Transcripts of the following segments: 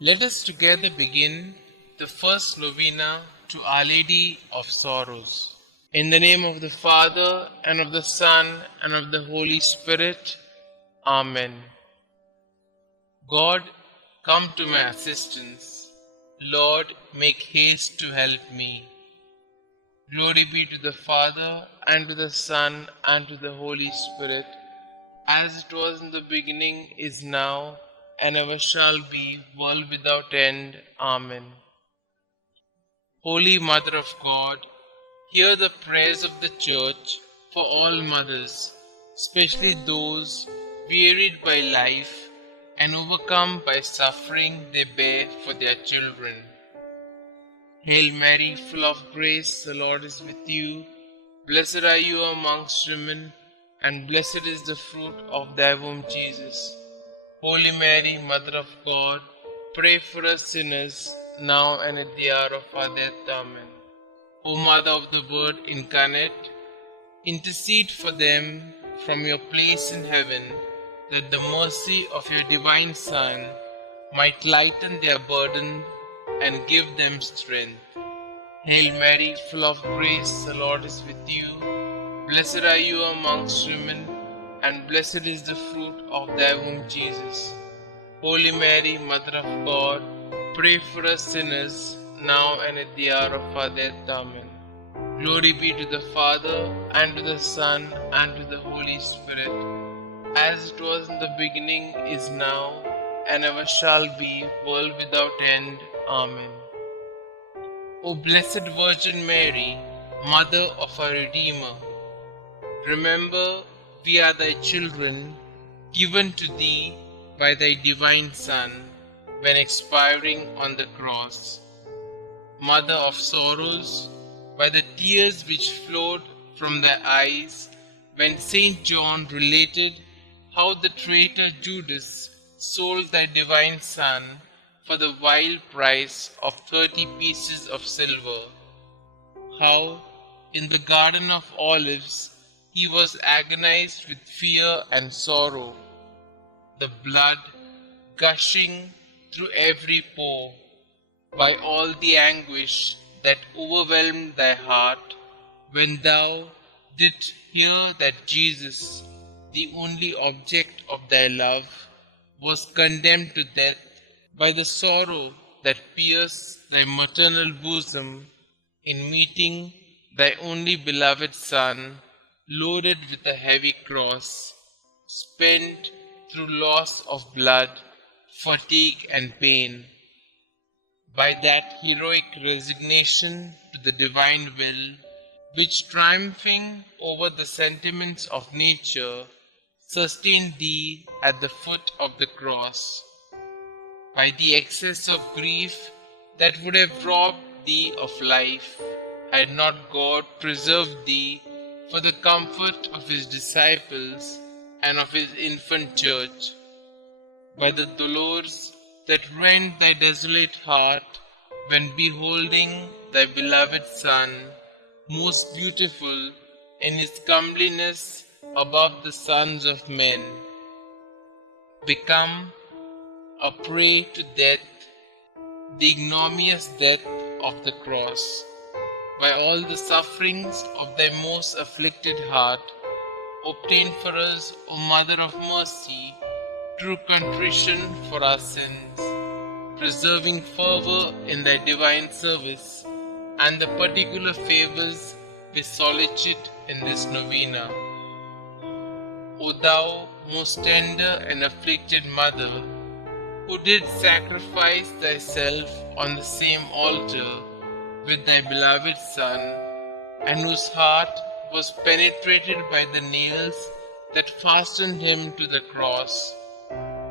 Let us together begin the first novena to Our Lady of Sorrows. In the name of the Father, and of the Son, and of the Holy Spirit. Amen. God, come to my assistance. Lord, make haste to help me. Glory be to the Father, and to the Son, and to the Holy Spirit, as it was in the beginning, is now, and ever shall be, world without end. Amen. Holy Mother of God, hear the prayers of the Church for all mothers, especially those wearied by life and overcome by suffering they bear for their children. Hail Mary, full of grace, the Lord is with you. Blessed are you amongst women, and blessed is the fruit of thy womb, Jesus. Holy Mary, Mother of God, pray for us sinners, now and at the hour of our death. Amen. O Mother of the Word incarnate, intercede for them from your place in heaven, that the mercy of your divine Son might lighten their burden and give them strength. Hail Mary, full of grace, the Lord is with you. Blessed are you amongst women, and blessed is the fruit of thy womb, Jesus. Holy Mary, Mother of God, pray for us sinners, now and at the hour of our death. Amen. Glory be to the Father, and to the Son, and to the Holy Spirit, as it was in the beginning, is now, and ever shall be, world without end. Amen. O Blessed Virgin Mary, Mother of our Redeemer, remember we are thy children, given to thee by thy divine Son, when expiring on the cross. Mother of sorrows, by the tears which flowed from thy eyes, when Saint John related how the traitor Judas sold thy divine Son for the vile price of 30 pieces of silver, how in the Garden of Olives he was agonized with fear and sorrow, the blood gushing through every pore, by all the anguish that overwhelmed thy heart, when thou didst hear that Jesus, the only object of thy love, was condemned to death, by the sorrow that pierced thy maternal bosom in meeting thy only beloved Son, loaded with a heavy cross, spent through loss of blood, fatigue, and pain. By that heroic resignation to the divine will, which triumphing over the sentiments of nature, sustained thee at the foot of the cross. By the excess of grief that would have robbed thee of life, had not God preserved thee for the comfort of his disciples and of his infant church. By the dolors that rent thy desolate heart, when beholding thy beloved Son, most beautiful in his comeliness above the sons of men, become a prey to death, the ignominious death of the cross. By all the sufferings of thy most afflicted heart, obtain for us, O Mother of Mercy, true contrition for our sins, preserving fervor in thy divine service, and the particular favors with solicitude in this novena. O thou most tender and afflicted Mother, who did sacrifice thyself on the same altar with thy beloved Son, and whose heart was penetrated by the nails that fastened him to the cross,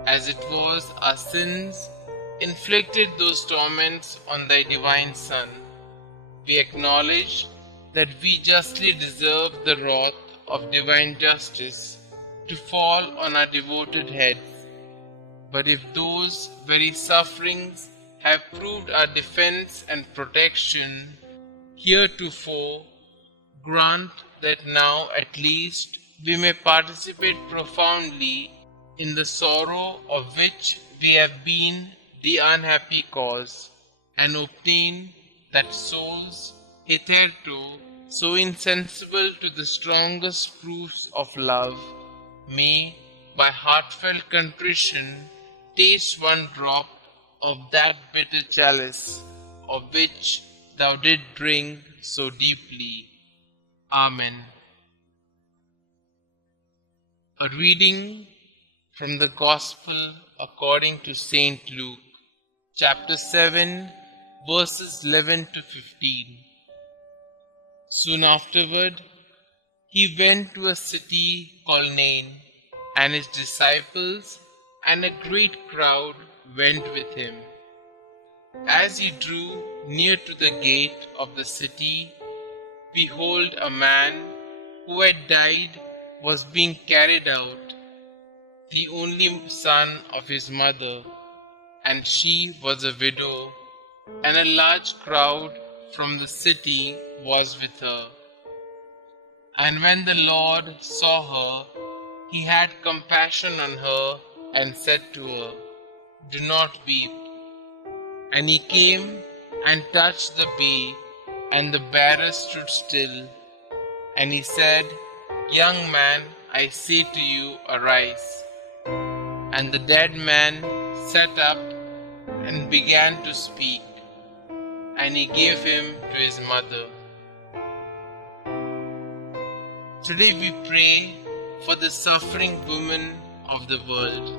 as it was our sins inflicted those torments on thy divine Son, we acknowledge that we justly deserve the wrath of divine justice to fall on our devoted heads. But if those very sufferings have proved our defense and protection heretofore, grant that now at least we may participate profoundly in the sorrow of which we have been the unhappy cause, and obtain that souls hitherto so insensible to the strongest proofs of love may, by heartfelt contrition, taste one drop of that bitter chalice of which thou didst drink so deeply. Amen. A reading from the Gospel according to St. Luke, chapter 7, verses 11 to 15. Soon afterward, he went to a city called Nain, and his disciples and a great crowd went with him. As he drew near to the gate of the city, behold, a man who had died was being carried out, the only son of his mother, and she was a widow, and a large crowd from the city was with her. And when the Lord saw her, he had compassion on her and said to her, "Do not weep." And he came and touched the bier, and the bearer stood still. And he said, "Young man, I say to you, arise." And the dead man sat up and began to speak, and he gave him to his mother. Today we pray for the suffering women of the world.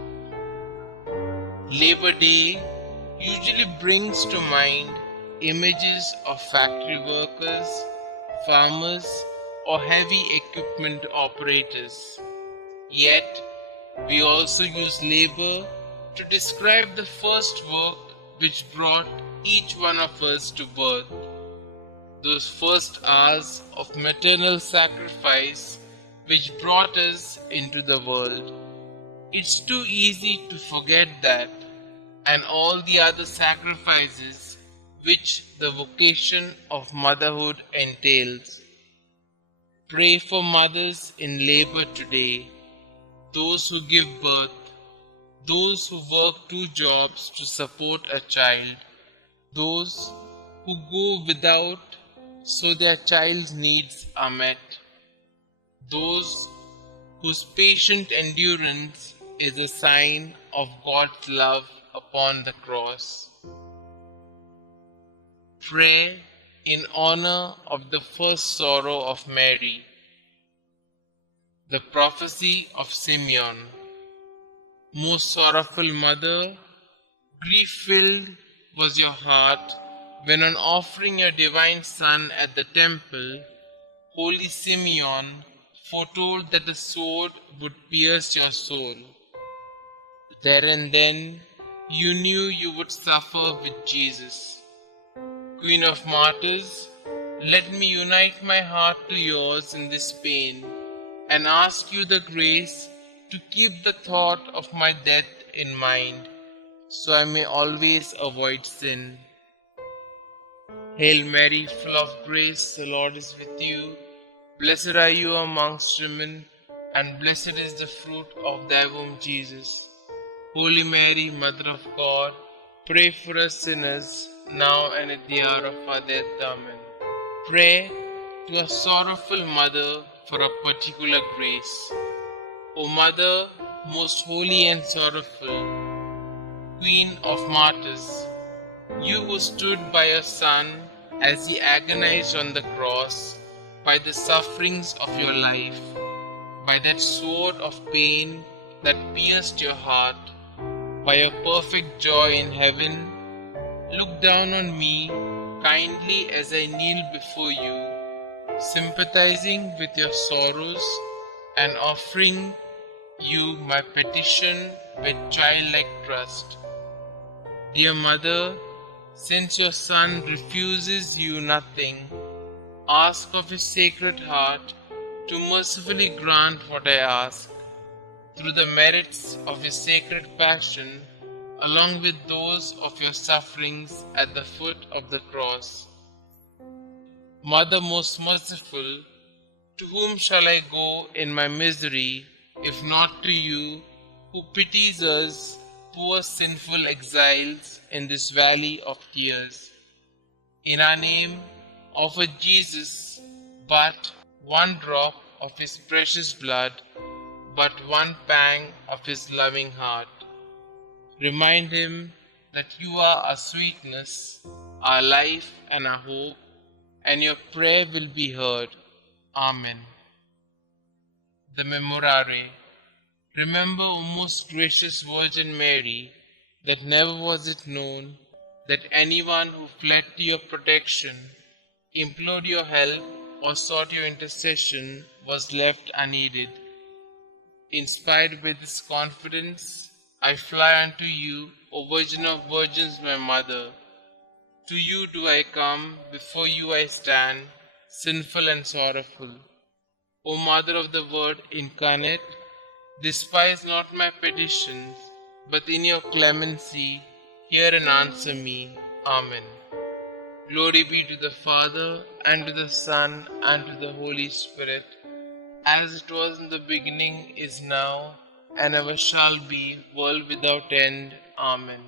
Labor Day usually brings to mind images of factory workers, farmers, or heavy equipment operators. Yet, we also use labor to describe the first work which brought each one of us to birth. Those first hours of maternal sacrifice which brought us into the world. It's too easy to forget that and all the other sacrifices which the vocation of motherhood entails. Pray for mothers in labor today, those who give birth, those who work 2 jobs to support a child, those who go without so their child's needs are met, those whose patient endurance is a sign of God's love upon the cross. Prayer in honor of the first sorrow of Mary. The prophecy of Simeon. Most sorrowful mother, grief-filled was your heart when on offering your divine Son at the temple, holy Simeon foretold that the sword would pierce your soul. There and then you knew you would suffer with Jesus. Queen of Martyrs, let me unite my heart to yours in this pain and ask you the grace to keep the thought of my death in mind, so I may always avoid sin. Hail Mary, full of grace, the Lord is with you. Blessed are you amongst women, and blessed is the fruit of thy womb, Jesus. Holy Mary, Mother of God, pray for us sinners, now and at the hour of our death. Amen. Pray to a sorrowful mother for a particular grace. O Mother, most holy and sorrowful, Queen of Martyrs, you who stood by your Son as he agonized on the cross, by the sufferings of your life, by that sword of pain that pierced your heart, by your perfect joy in heaven, look down on me kindly as I kneel before you, sympathizing with your sorrows and offering you my petition with childlike trust. Dear Mother, since your Son refuses you nothing, ask of his Sacred Heart to mercifully grant what I ask, through the merits of his Sacred Passion, along with those of your sufferings at the foot of the cross. Mother most merciful, to whom shall I go in my misery, if not to you, who pities us poor sinful exiles in this valley of tears. In our name, offer Jesus but one drop of his precious blood, but one pang of his loving heart. Remind him that you are our sweetness, our life and our hope, and your prayer will be heard. Amen. The Memorare. Remember, O most gracious Virgin Mary, that never was it known that anyone who fled to your protection, implored your help, or sought your intercession was left unneeded. Inspired by this confidence, I fly unto you, O Virgin of Virgins, my Mother. To you do I come, before you I stand, sinful and sorrowful. O Mother of the Word incarnate, despise not my petitions, but in your clemency hear and answer me. Amen. Glory be to the Father, and to the Son, and to the Holy Spirit, as it was in the beginning, is now, and ever shall be, world without end. Amen.